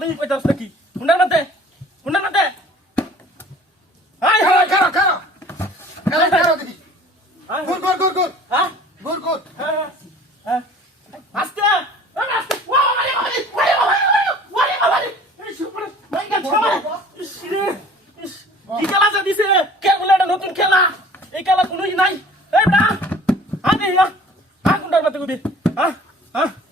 দিই কইতাছ নাকি হুন্ডার মধ্যে হুন্ডার মধ্যে হাই হাই খারো খারো খারো খারো দেখি hi good good good good হ্যাঁ গুড গুড হ্যাঁ আস্তে আস্তে ওয়ারে ওয়ারে ওয়ারে ওয়ারে ওয়ারে এই সুপার মাইকা ছামা ইসরে ইস কি খেলা যা দিছে কে বলে এটা নতুন খেলা এই খেলা কোনোই নাই এই ইয়া আ কুন্ডার মধ্যে গুদি হ্যাঁ হ্যাঁ হ্যাঁ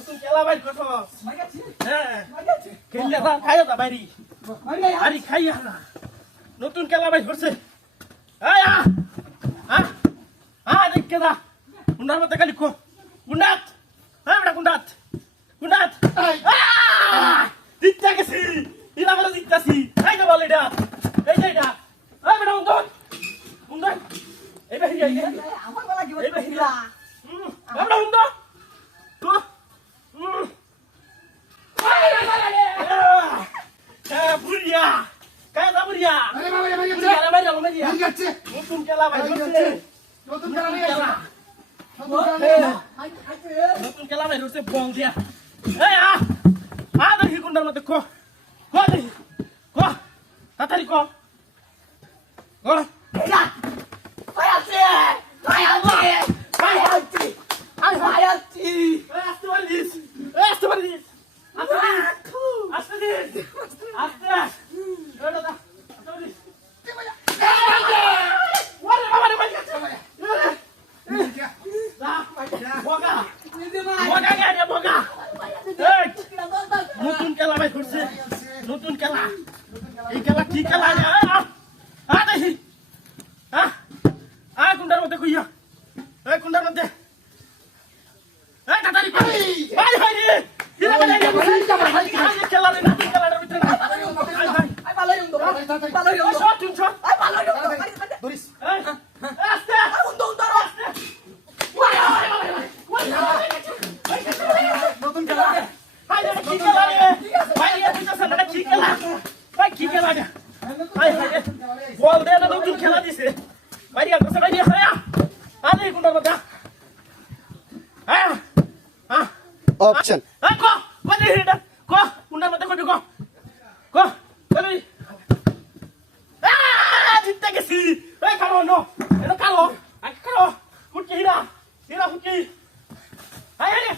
নতুন কেলা বাইর হ্যাঁ। খেললে তা খাইয়া তা বাইরি। আরে খাইয়া না। নতুন খেলা বাইর করছে। আয়া হ্যাঁ হ্যাঁ দেখ মধ্যে খালি কো কুন্ডাত হ্যাঁ বেটা কুন্ডাত কুন্ডাত জিততে গেছি। ইলা বলে জিততাছি। এই যে বল এটা। এই যে এটা। এই বেটা বাহির এই বাহির হুম। বেটা উন্দন তো কায় দা বুড়িয়া আরে বাবা এবার বুড়িয়া গেছে রে বাইরে বুড়িয়া ঠিক আছে। নতুন খেলা ভাই ঠিক করছে আছে। নতুন খেলা ভাই করছে বল দিয়া। এই আ আ দেখি কুন্ডার মধ্যে কো। কো দেখি। কো তাড়াতাড়ি কো। কো এই আসতে পারিস এই আসতে পারিস আসতে দিস আসতে দিস আসতে এই দাদা আসতে পারিস ওরে বাবা রে ভাই কাছে বগা বগা গাড়ি বগা এই নতুন খেলা ভাই করছে নতুন খেলা এই খেলা কি খেলা দেখি আ কুন্ডার মধ্যে কইয়া এই কুন্ডার মধ্যে খেলা রে নতুন খেলা ভিতরে ভাই ভাই এই শট চুন শট ধরিস এই আস্তে আস্তে নতুন খেলা ভাই রে কি খেলা রে ভাই রে তুই তো না কি খেলা? ভাই কি খেলা রে ভাই বল দে না নতুন খেলা দিছে। ভাই রে কসে ভাই রে হায়া আরে কুন্ডার মধ্যে হ্যাঁ হ্যাঁ অপশন এই কো দে হিডা কো কুন্ডার মধ্যে কো কো। কো দে আ জিততে গেছি। এই কালো নো এটা কালো। আই কালো। হুটকি হিডা হিডা হুটকি আয় আয়